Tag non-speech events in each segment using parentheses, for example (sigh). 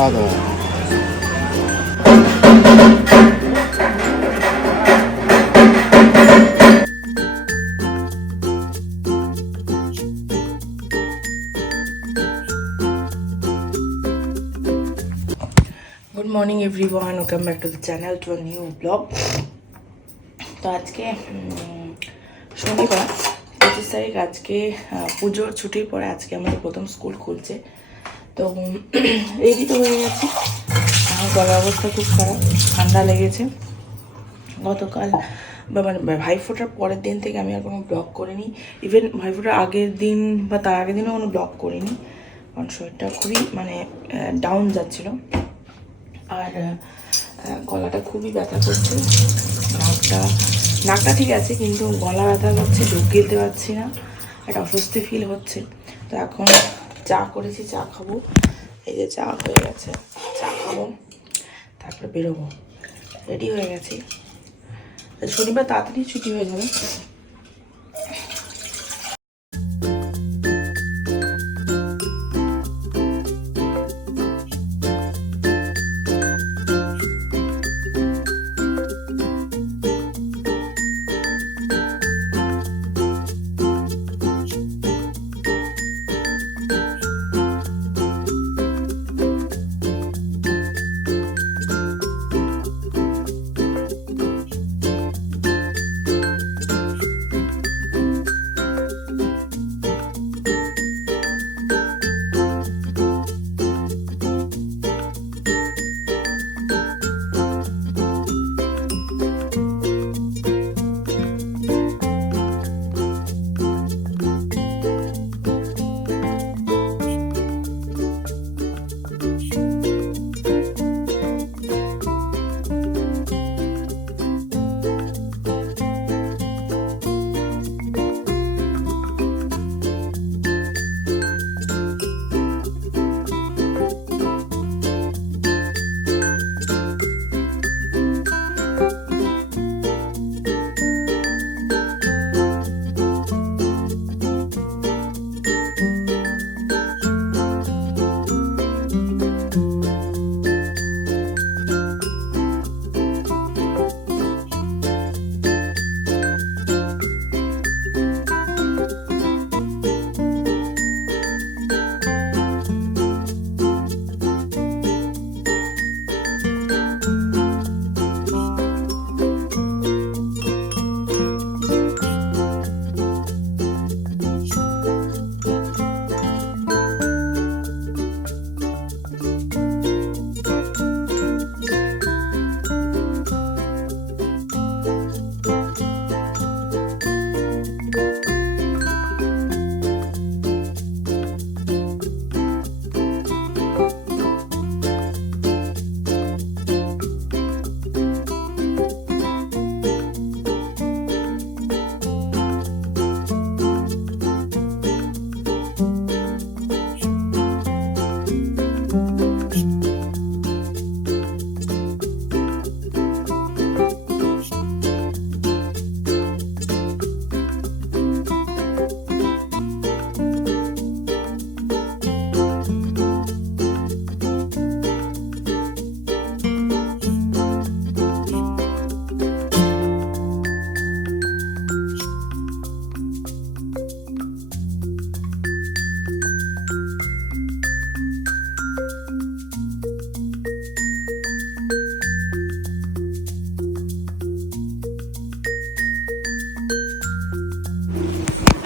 খাওয়া good morning everyone welcome back to the channel to new blog তো আজকে শনিবার, পঁচিশ তারিখ আজকে পুজোর ছুটির পরে আজকে আমাদের প্রথম স্কুল খুলছে। তো রেডি (clears throat) তো হয়ে গেছে। আমার গলার অবস্থা খুব খারাপ, ঠান্ডা লেগেছে। গতকাল বা মানে ভাইফোঁটার পরের দিন থেকে আমি আর কোনো ব্লগ করিনি। ইভেন ভাইফোঁটার আগের দিন বা তার আগের দিনও কোনো ব্লগ করিনি। কারণ শরীরটা খুবই মানে ডাউন যাচ্ছিল। আর গলাটা খুবই ব্যথা করছে। নাকটা নাকটা ঠিক আছে, কিন্তু গলা ব্যথা করছে, ঢুক গিলতে পারছি না। একটা অস্বস্তি ফিল হচ্ছে। তো এখন চা করেছি, চা খাব। এই যে চা হয়ে গেছে, চা খাব। তারপরে বেরোবো। রেডি হয়ে গেছি। শনিবার তাড়াতাড়ি ছুটি হয়ে যাবে।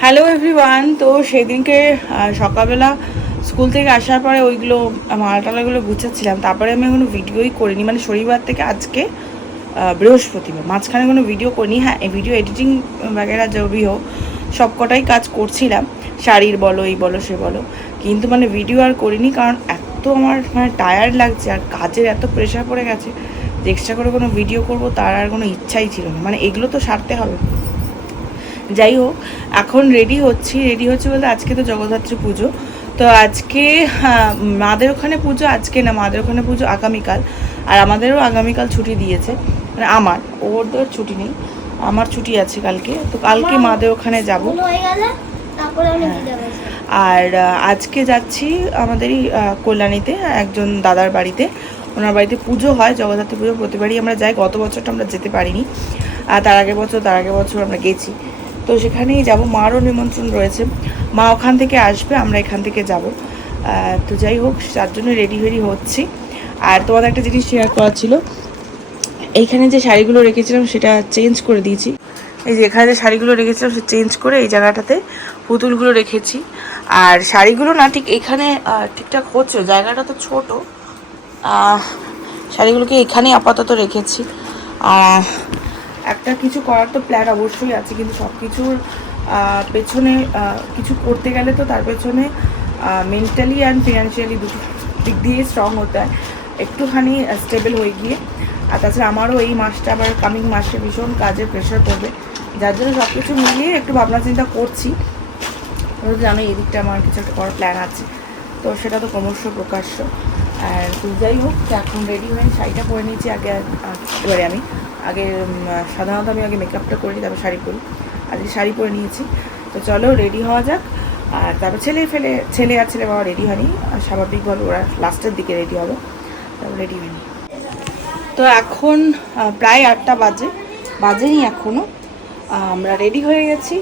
হ্যালো এভরিওয়ান তো সেদিনকে সকালবেলা স্কুল থেকে আসার পরে ওইগুলো মালটালাগুলো গুছাচ্ছিলাম। তারপরে আমি কোনো ভিডিওই করিনি। মানে শনিবার থেকে আজকে বৃহস্পতিবার। মাঝখানে কোনো ভিডিও করিনি। হ্যাঁ ভিডিও এডিটিং বাগেরা জবি হোক, সব কটাই কাজ করছিলাম। শাড়ির বলো, এই বলো, সে বলো। কিন্তু মানে ভিডিও আর করিনি কারণ এত আমার মানে টায়ার্ড লাগছে আর কাজের এত প্রেশার পড়ে গেছে যে এক্সট্রা করে কোনো ভিডিও করব তার আর কোনো ইচ্ছাই ছিল না। মানে এগুলো তো সারতে হবে। যাই হোক এখন রেডি হচ্ছি রেডি হচ্ছে বলতে আজকে তো জগদ্ধাত্রী পুজো। তো আজকে মাদের ওখানে পুজো আজকে না মাদের ওখানে পুজো আগামীকাল। আর আমাদেরও আগামীকাল ছুটি দিয়েছে। মানে আমার ওর তো ছুটি নেই। আমার ছুটি আছে কালকে তো কালকে মাদের ওখানে যাব। হয়ে আর আজকে যাচ্ছি আমাদেরই কল্যাণীতে একজন দাদার বাড়িতে। ওনার বাড়িতে পুজো হয় জগদ্ধাত্রী পুজো প্রতিবারই আমরা যাই। গত বছরটা আমরা যেতে পারিনি। আর তার আগের বছর তার আগের বছর আমরা গেছি। তো সেখানেই যাব। মারও নিমন্ত্রণ রয়েছে। মা ওখান থেকে আসবে, আমরা এখান থেকে যাব। তো যাই হোক, তার জন্য রেডি রেডি হচ্ছি। আর তোমাদের একটা জিনিস শেয়ার করা ছিল। এইখানে যে শাড়িগুলো রেখেছিলাম, সেটা চেঞ্জ করে দিয়েছি। এই যে এখানে যে শাড়িগুলো রেখেছিলাম, সে চেঞ্জ করে এই জায়গাটাতে পুতুলগুলো রেখেছি। আর শাড়িগুলো না, ঠিক এখানে ঠিকঠাক হচ্ছে। জায়গাটা তো ছোট। শাড়িগুলোকে এখানেই আপাতত রেখেছি। আর একটা কিছু করার তো প্ল্যান অবশ্যই আছে, কিন্তু সব কিছুর পেছনে কিছু করতে গেলে তো তার পেছনে মেন্টালি অ্যান্ড ফিনান্সিয়ালি দুটো দিক দিয়ে স্ট্রং হতে হয়। একটুখানি স্টেবল হয়ে গিয়ে। আর তাছাড়া আমারও এই মাসটা আবার কামিং মাসে ভীষণ কাজের প্রেশার পড়বে। যার জন্য সব কিছু মিলিয়ে একটু ভাবনা চিন্তা করছি। জানো এই দিকটা আমার কিছু একটা করার প্ল্যান আছে। তো সেটা তো ক্রমশ প্রকাশ্য। আর যাই হোক এখন রেডি হয়ে শাড়িটা পরে নিয়েছি আগে এবারে আমি। আগে সাধারণত আমি আগে মেকআপটা করি তারপর শাড়ি পরি। আজকে শাড়ি পরে নিয়েছি। তো চলো রেডি হওয়া যাক। আর তারপর ছেলে ফেলে ছেলে আর ছেলে বাবা রেডি হয়নি। আর স্বাভাবিকভাবে ওরা লাস্টের দিকে রেডি হবে। তারপর রেডি হয়নি। তো এখন প্রায় আটটা বাজে বাজেনি এখনও আমরা রেডি হয়ে গেছি।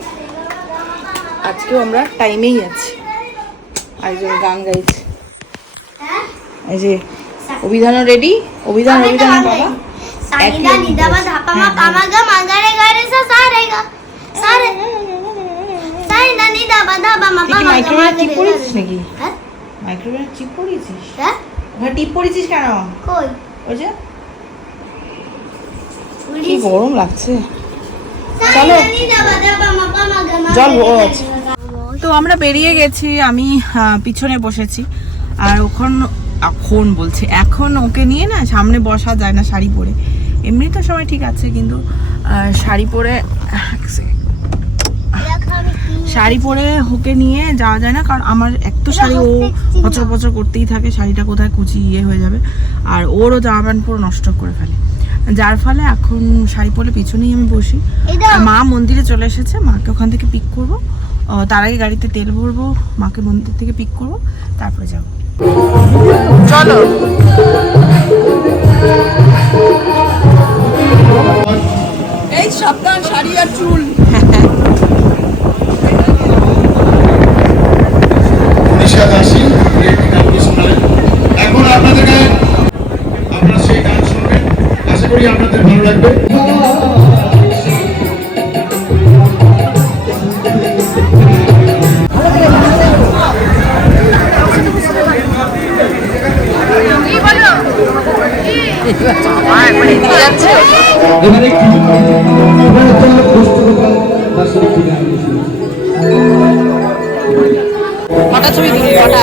আজকেও আমরা টাইমেই আছি। আরেকজন গান গাইছে। হ্যাঁ এই যে অভিধানও রেডি অভিধান অভিধানের বাবা? সানিদা তুই কি টিপ নাকি? হ্যাঁ? মাইক্রোওয়েভ টিপ পড়েছিস হ্যাঁ? ওখানে টিপ পড়েছিস কেন? কই? ওই যে। কি গরম লাগছে। গা জল আছে। তো আমরা বেরিয়ে গেছি আমি পিছনে বসেছি। আর ওখন এখন বলছে এখন ওকে নিয়ে না সামনে বসা যায় না শাড়ি পরে। এমনি তো সবাই ঠিক আছে কিন্তু শাড়ি পরে শাড়ি পরে ওকে নিয়ে যাওয়া যায় না কারণ আমার এক তো শাড়ি ও পচর পচর করতেই থাকে শাড়িটা কোথায় কুচি ইয়ে হয়ে যাবে আর ওরও জামা প্যান্ট পুরো নষ্ট করে ফেলে। যার ফলে এখন শাড়ি পরে পিছনেই আমি বসি। মা মন্দিরে চলে এসেছে মাকে ওখান থেকে পিক করব। তার আগে গাড়িতে তেল ভরবো মাকে মন্দির থেকে পিক করব তারপরে যাব। চলো। এই সাবধান, শাড়ি আর চুল। এখন আপনাদের গায়ে আপনারা সেই গান শুনবেন আপনাদের ভালো লাগবে। কটা ছবি তুলি? কটা?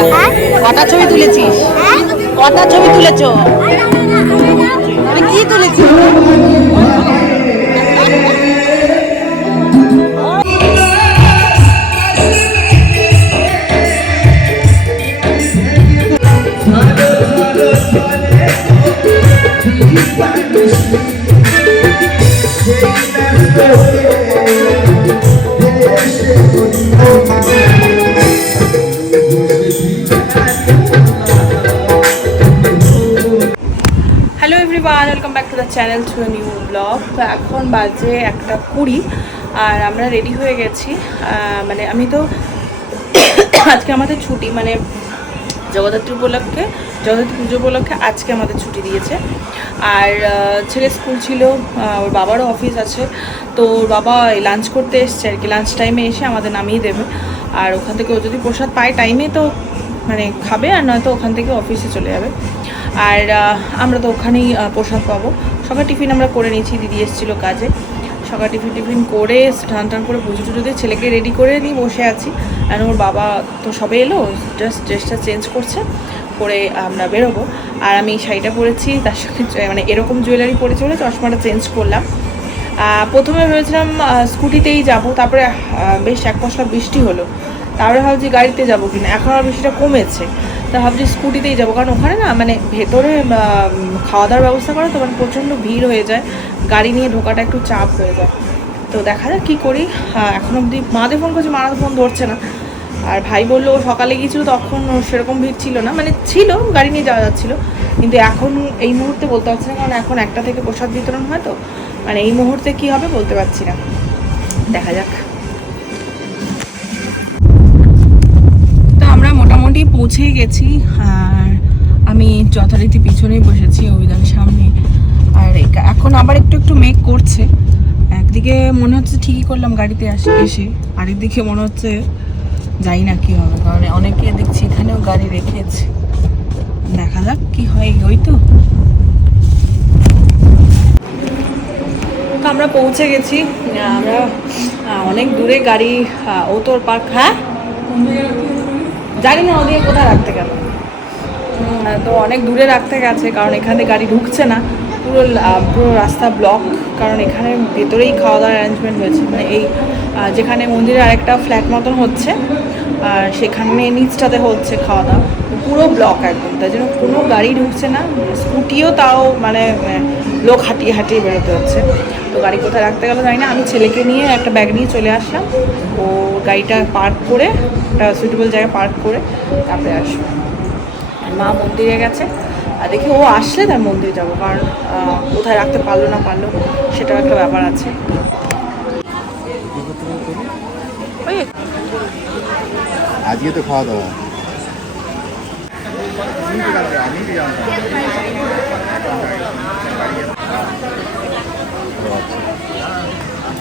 কটা ছবি তুলেছিস? কটা ছবি তুলেছ? কি তুলেছিস? চ্যানেল টু নিউ ব্লগ তো এখন বাজে একটা কুড়ি আর আমরা রেডি হয়ে গেছি। মানে আমি তো (coughs) আজকে আমাদের ছুটি মানে জগদ্ধাত্রী উপলক্ষে, জগদ্ধাত্রী পুজো উপলক্ষে আজকে আমাদের ছুটি দিয়েছে। আর ছেলের স্কুল ছিল ওর বাবারও অফিস আছে, তো ওর বাবা লাঞ্চ করতে এসছে আর কি। লাঞ্চ টাইমে এসে আমাদের নামিয়ে দেবে। আর ওখান থেকে ও যদি প্রসাদ পায় টাইমে তো মানে খাবে, আর নয়তো ওখান থেকে অফিসে চলে যাবে। আর আমরা তো ওখানেই প্রসাদ পাবো। সকাল টিফিন আমরা করে নিয়েছি, দিদি এসেছিল কাজে। সকাল টিফিন টিফিন করে স্নান টান করে পুজো টুজো দিয়ে ছেলেকে রেডি করে নিয়ে বসে আছি। আর ওর বাবা তো সবে এলো জাস্ট ড্রেসটা চেঞ্জ করছে করে আমরা বেরোবো। আর আমি শাড়িটা পরেছি, তার সাথে মানে এরকম জুয়েলারি পরে চলে চশমাটা চেঞ্জ করলাম। প্রথমে ভেবেছিলাম স্কুটিতেই যাব, তারপরে বেশ এক পশলা বৃষ্টি হলো। তারপরে ভাবছি গাড়িতে যাব কিনা। এখন আর বৃষ্টিটা কমেছে। তা ভাবছি স্কুটিতেই যাব। কারণ ওখানে না মানে ভেতরে খাওয়া দাওয়ার ব্যবস্থা করে তো মানে প্রচণ্ড ভিড় হয়ে যায়। গাড়ি নিয়ে ঢোকাটা একটু চাপ হয়ে যায়। তো দেখা যাক কী করি। এখন অবধি মাদের ফোন করছি মারা ফোন ধরছে না। আর ভাই বলল সকালে গিয়েছিল, তখন সেরকম ভিড় ছিল না। মানে ছিল, গাড়ি নিয়ে যাওয়া যাচ্ছিল। কিন্তু এখন এই মুহূর্তে বলতে পারছি না, কারণ এখন একটা থেকে প্রসাদ বিতরণ হয় তো। মানে এই মুহূর্তে কি হবে বলতে পারছি না। দেখা যাক। মোটামুটি পৌঁছে গেছি আর আমি যথারীতি পিছনেই বসেছি অভিধান সামনে। আর এখন আবার একটু একটু মেক করছে। একদিকে মনে হচ্ছে ঠিকই করলাম গাড়িতে আসে এসে, আরেকদিকে মনে হচ্ছে যাই না কি হবে, কারণ অনেকে দেখছি এখানেও গাড়ি রেখেছে। দেখা যাক কি হয় ওই তো। আমরা পৌঁছে গেছি। আমরা অনেক দূরে গাড়ি ও তোর পার্ক হ্যাঁ? জানি না ওদিকে কোথায় রাখতে গেল। তো অনেক দূরে রাখতে গেছে, কারণ এখানে গাড়ি ঢুকছে না। পুরো পুরো রাস্তা ব্লক কারণ এখানে ভেতরেই খাওয়া দাওয়ার অ্যারেঞ্জমেন্ট হয়েছে। মানে এই যেখানে মন্দিরের আরেকটা ফ্ল্যাট মতন হচ্ছে, আর সেখানে নিচটাতে হচ্ছে খাওয়া দাওয়া পুরো ব্লক একদম। তাই জন্য কোনো গাড়ি ঢুকছে না স্কুটিও তাও মানে লোক হাঁটিয়ে হাঁটিয়ে বেরোতে হচ্ছে তো গাড়ি কোথায় রাখতে গেলো জানি না। আমি ছেলেকে নিয়ে একটা ব্যাগ নিয়ে চলে আসলাম। ও গাড়িটা পার্ক করে, একটা সুইটেবল জায়গায় পার্ক করে তারপরে আসব মা মন্দিরে গেছে। আর দেখি ও আসলে তার মন্দিরে যাব, কারণ কোথায় রাখতে পারল না পারল সেটাও একটা ব্যাপার আছে। আজকে তো খাওয়া দাওয়া।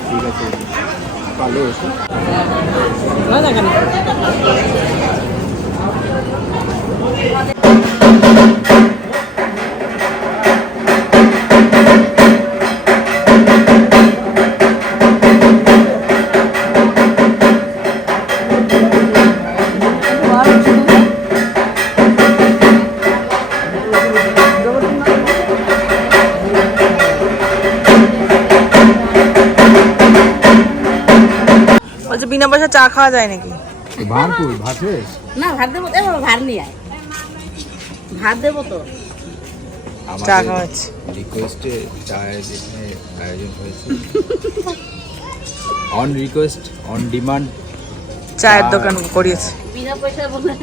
ঠিক আছে। ভালো এসো। বলছে বিনা পয়সা চা খাওয়া যায় নাকি? ভাত কই? ভাত না ভাত দেবো তো ভাত নিয়ে আয়। ভাত দেবো তো। চা খাওয়াচ্ছি। রিকোয়েস্টে চায়ের যেখানে আয়োজন হয়েছে। অন রিকোয়েস্ট অন ডিমান্ড চায়ের দোকান করিয়েছে। বিনা পয়সা বলে